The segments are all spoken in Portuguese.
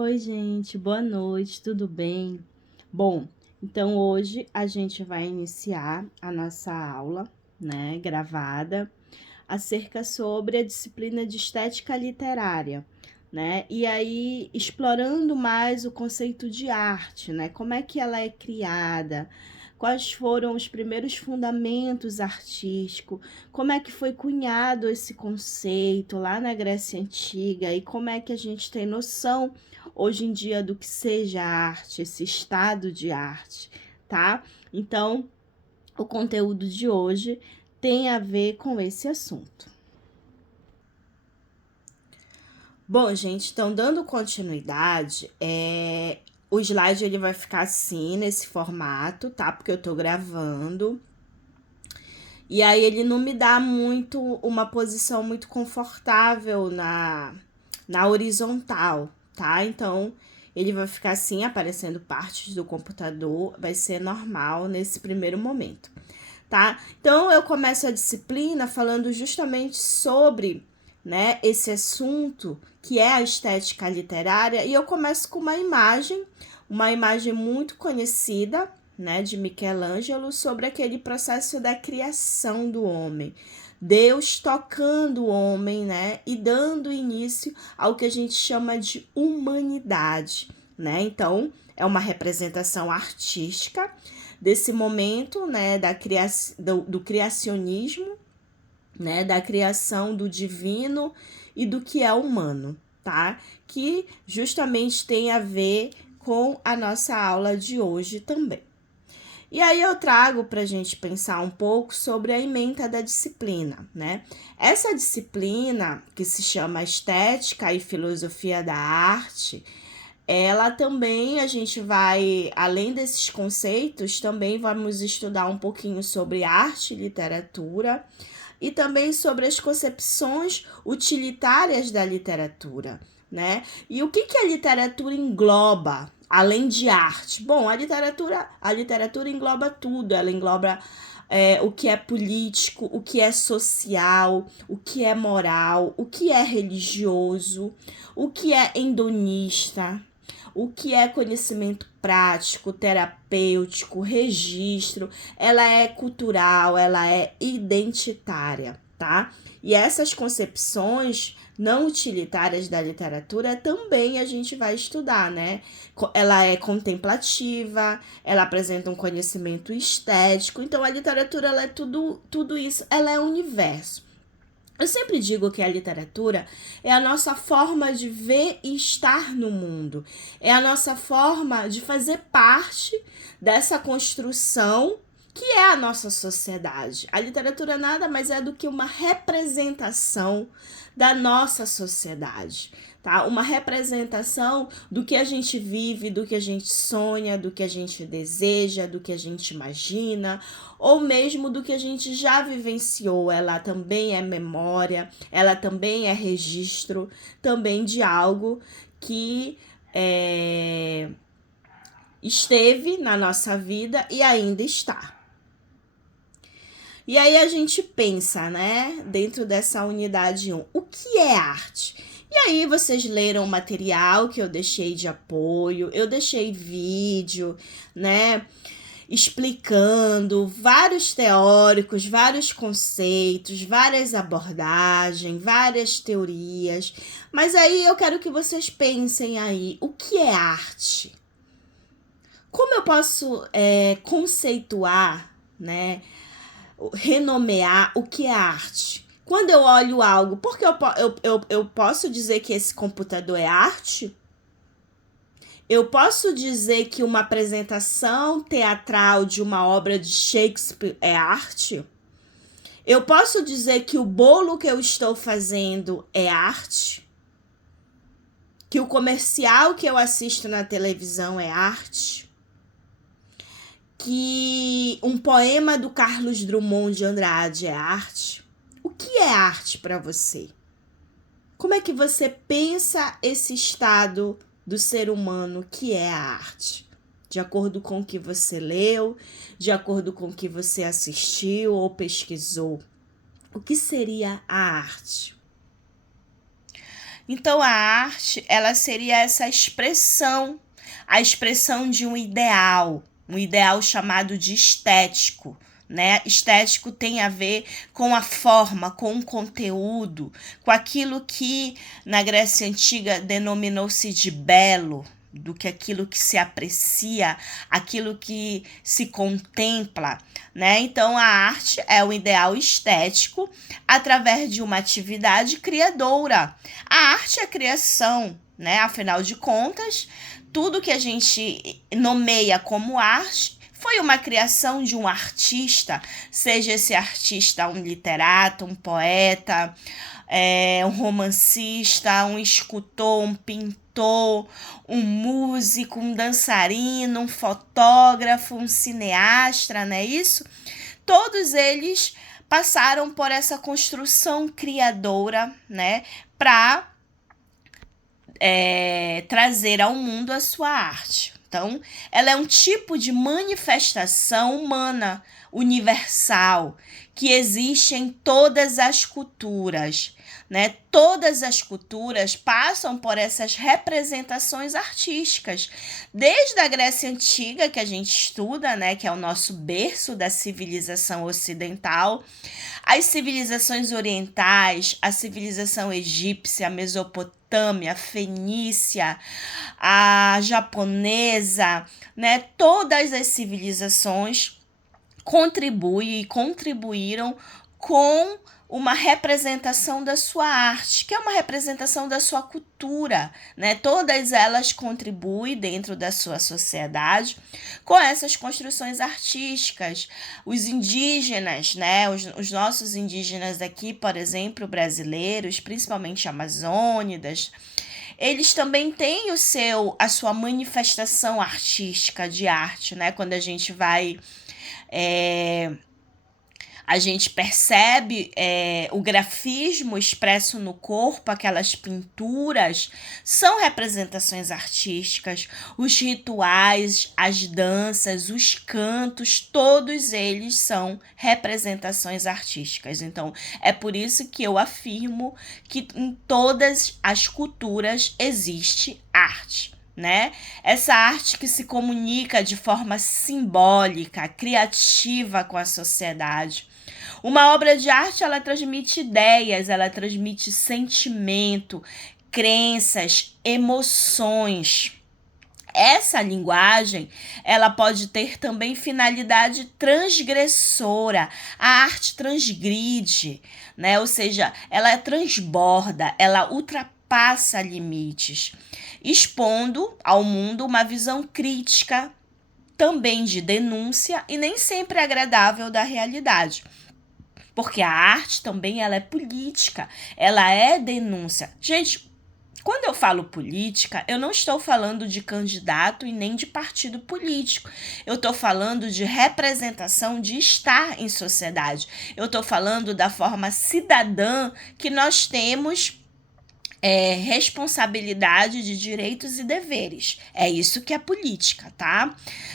Oi, gente, boa noite, tudo bem? Bom, então hoje a gente vai iniciar a nossa aula, né, gravada, acerca sobre a disciplina de estética literária, né? E aí explorando mais o conceito de arte, né? Como é que ela é criada? Quais foram os primeiros fundamentos artísticos? Como é que foi cunhado esse conceito lá na Grécia Antiga? E como é que a gente tem noção hoje em dia do que seja arte, esse estado de arte, tá? Então, o conteúdo de hoje tem a ver com esse assunto. Bom, gente, então dando continuidade, o slide ele vai ficar assim, nesse formato, tá? Porque eu tô gravando. E aí ele não me dá muito uma posição muito confortável na horizontal, tá? Então ele vai ficar assim, aparecendo partes do computador, vai ser normal nesse primeiro momento, tá? Então eu começo a disciplina falando justamente sobre, né, esse assunto que é a estética literária, e eu começo com uma imagem muito conhecida, né, de Michelangelo, sobre aquele processo da criação do homem. Deus tocando o homem, né, e dando início ao que a gente chama de humanidade, né? Então, é uma representação artística desse momento, né, do criacionismo, né, da criação do divino e do que é humano, tá? Que justamente tem a ver com a nossa aula de hoje também. E aí eu trago para a gente pensar um pouco sobre a ementa da disciplina, né? Essa disciplina, que se chama Estética e Filosofia da Arte, ela também, a gente vai, além desses conceitos, também vamos estudar um pouquinho sobre arte e literatura e também sobre as concepções utilitárias da literatura, né? E o que a literatura engloba, além de arte? Bom, a literatura engloba tudo, ela engloba o que é político, o que é social, o que é moral, o que é religioso, o que é hedonista, o que é conhecimento prático, terapêutico, registro, ela é cultural, ela é identitária, tá? E essas concepções não utilitárias da literatura também a gente vai estudar, né? Ela é contemplativa, ela apresenta um conhecimento estético, então a literatura ela é tudo isso, ela é universo. Eu sempre digo que a literatura é a nossa forma de ver e estar no mundo. É a nossa forma de fazer parte dessa construção que é a nossa sociedade. A literatura nada mais é do que uma representação da nossa sociedade, tá? Uma representação do que a gente vive, do que a gente sonha, do que a gente deseja, do que a gente imagina, ou mesmo do que a gente já vivenciou. Ela também é memória, ela também é registro, também de algo que esteve na nossa vida e ainda está. E aí a gente pensa, né, dentro dessa unidade 1, o que é arte? E aí vocês leram o material que eu deixei de apoio, eu deixei vídeo, né, explicando vários teóricos, vários conceitos, várias abordagens, várias teorias. Mas aí eu quero que vocês pensem aí, o que é arte? Como eu posso conceituar, né, renomear o que é arte? Quando eu olho algo, porque eu posso dizer que esse computador é arte? Eu posso dizer que uma apresentação teatral de uma obra de Shakespeare é arte? Eu posso dizer que o bolo que eu estou fazendo é arte? Que o comercial que eu assisto na televisão é arte? Que um poema do Carlos Drummond de Andrade é arte? O que é arte para você? Como é que você pensa esse estado do ser humano que é a arte? De acordo com o que você leu, de acordo com o que você assistiu ou pesquisou. O que seria a arte? Então, a arte, ela seria essa expressão, a expressão de um ideal chamado de estético, né? Estético tem a ver com a forma, com o conteúdo, com aquilo que na Grécia Antiga denominou-se de belo, do que aquilo que se aprecia, aquilo que se contempla, né? Então, a arte é o ideal estético através de uma atividade criadora. A arte é a criação, né? Afinal de contas, tudo que a gente nomeia como arte foi uma criação de um artista, seja esse artista um literato, um poeta, um romancista, um escultor, um pintor, um músico, um dançarino, um fotógrafo, um cineasta, não é isso? Todos eles passaram por essa construção criadora, né, para trazer ao mundo a sua arte. Então, ela é um tipo de manifestação humana, universal, que existe em todas as culturas, né? Todas as culturas passam por essas representações artísticas, desde a Grécia Antiga, que a gente estuda, né? Que é o nosso berço da civilização ocidental, as civilizações orientais, a civilização egípcia, a Mesopotâmia, a fenícia, a japonesa, né? Todas as civilizações contribuem e contribuíram com uma representação da sua arte, que é uma representação da sua cultura, né? Todas elas contribuem dentro da sua sociedade com essas construções artísticas. Os indígenas, né? Os nossos indígenas aqui, por exemplo, brasileiros, principalmente amazônidas, eles também têm a sua manifestação artística de arte, né? Quando a gente vai a gente percebe o grafismo expresso no corpo, aquelas pinturas, são representações artísticas, os rituais, as danças, os cantos, todos eles são representações artísticas. Então, é por isso que eu afirmo que em todas as culturas existe arte. Né? Essa arte que se comunica de forma simbólica, criativa com a sociedade. Uma obra de arte, ela transmite ideias, ela transmite sentimento, crenças, emoções. Essa linguagem, ela pode ter também finalidade transgressora. A arte transgride, né? Ou seja, ela transborda, ela ultrapassa limites, expondo ao mundo uma visão crítica, também de denúncia e nem sempre agradável da realidade. Porque a arte também ela é política, ela é denúncia. Gente, quando eu falo política, eu não estou falando de candidato e nem de partido político. Eu estou falando de representação, de estar em sociedade. Eu estou falando da forma cidadã que nós temos responsabilidade de direitos e deveres. É isso que é política, tá?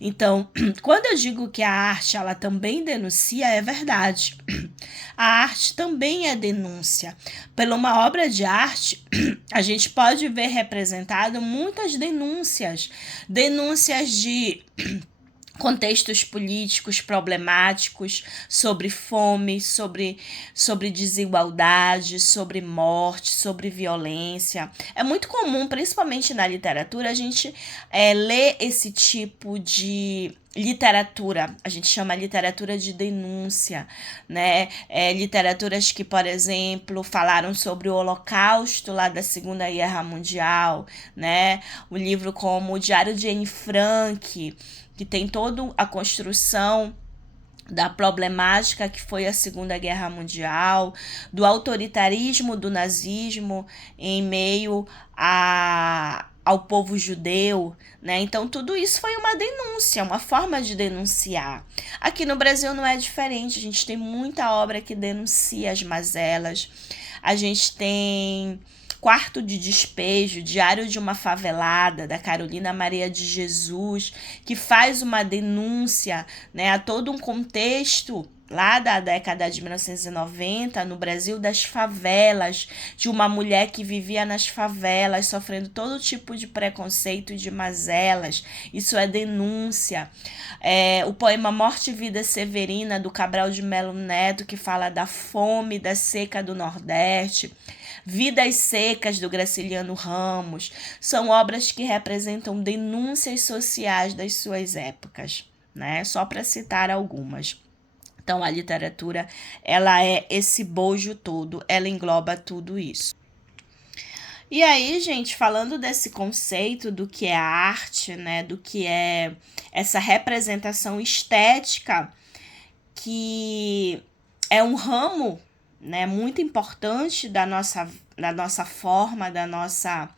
Então, quando eu digo que a arte ela também denuncia, é verdade. A arte também é denúncia. Pela uma obra de arte, a gente pode ver representado muitas denúncias. Denúncias de contextos políticos problemáticos, sobre fome, sobre desigualdade, sobre morte, sobre violência. É muito comum, principalmente na literatura, a gente ler esse tipo de literatura. A gente chama literatura de denúncia, né? Literaturas que, por exemplo, falaram sobre o Holocausto lá da Segunda Guerra Mundial, né? Um livro como o Diário de Anne Frank, que tem toda a construção da problemática que foi a Segunda Guerra Mundial, do autoritarismo do nazismo em meio ao povo judeu, né? Então, tudo isso foi uma denúncia, uma forma de denunciar. Aqui no Brasil não é diferente, a gente tem muita obra que denuncia as mazelas, a gente tem Quarto de Despejo, Diário de uma Favelada, da Carolina Maria de Jesus, que faz uma denúncia, né, a todo um contexto lá da década de 1990, no Brasil, das favelas, de uma mulher que vivia nas favelas, sofrendo todo tipo de preconceito e de mazelas. Isso é denúncia. O poema Morte e Vida Severina, do Cabral de Melo Neto, que fala da fome, da seca do Nordeste. Vidas Secas, do Graciliano Ramos, são obras que representam denúncias sociais das suas épocas, né? Só para citar algumas. Então, a literatura, ela é esse bojo todo, ela engloba tudo isso. E aí, gente, falando desse conceito do que é arte, né, do que é essa representação estética, que é um ramo, né, muito importante da nossa forma, da nossa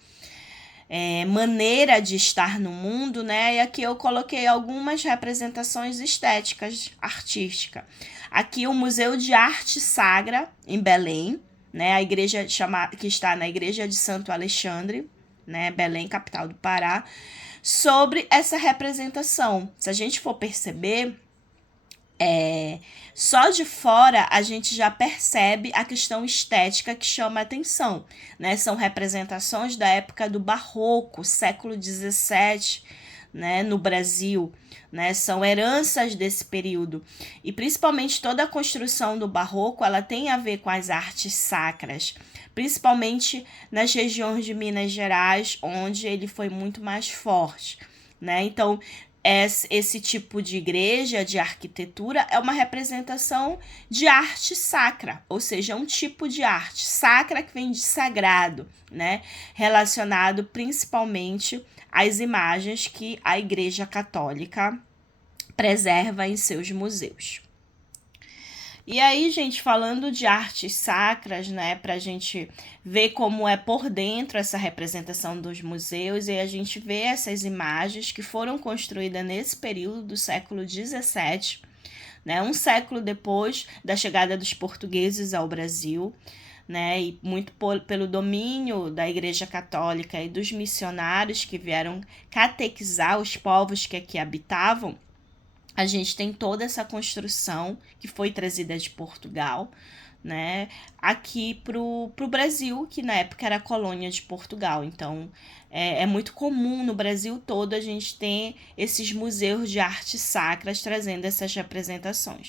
maneira de estar no mundo, né? E aqui eu coloquei algumas representações estéticas, artísticas. Aqui o Museu de Arte Sagra, em Belém, né? A igreja que está na Igreja de Santo Alexandre, né? Belém, capital do Pará, sobre essa representação. Se a gente for perceber, só de fora a gente já percebe a questão estética que chama a atenção, né? São representações da época do Barroco, século XVII, né, no Brasil, né? São heranças desse período. E principalmente toda a construção do Barroco, ela tem a ver com as artes sacras, principalmente nas regiões de Minas Gerais, onde ele foi muito mais forte, né? Então, esse tipo de igreja, de arquitetura, é uma representação de arte sacra, ou seja, um tipo de arte sacra que vem de sagrado, né? Relacionado principalmente às imagens que a Igreja Católica preserva em seus museus. E aí, gente, falando de artes sacras, né, pra gente ver como é por dentro essa representação dos museus, e a gente vê essas imagens que foram construídas nesse período do século XVII, né, um século depois da chegada dos portugueses ao Brasil, né, e muito pelo domínio da Igreja Católica e dos missionários que vieram catequizar os povos que aqui habitavam. A gente tem toda essa construção que foi trazida de Portugal, né, aqui pro Brasil, que na época era colônia de Portugal. Então, é muito comum no Brasil todo a gente ter esses museus de artes sacras trazendo essas representações.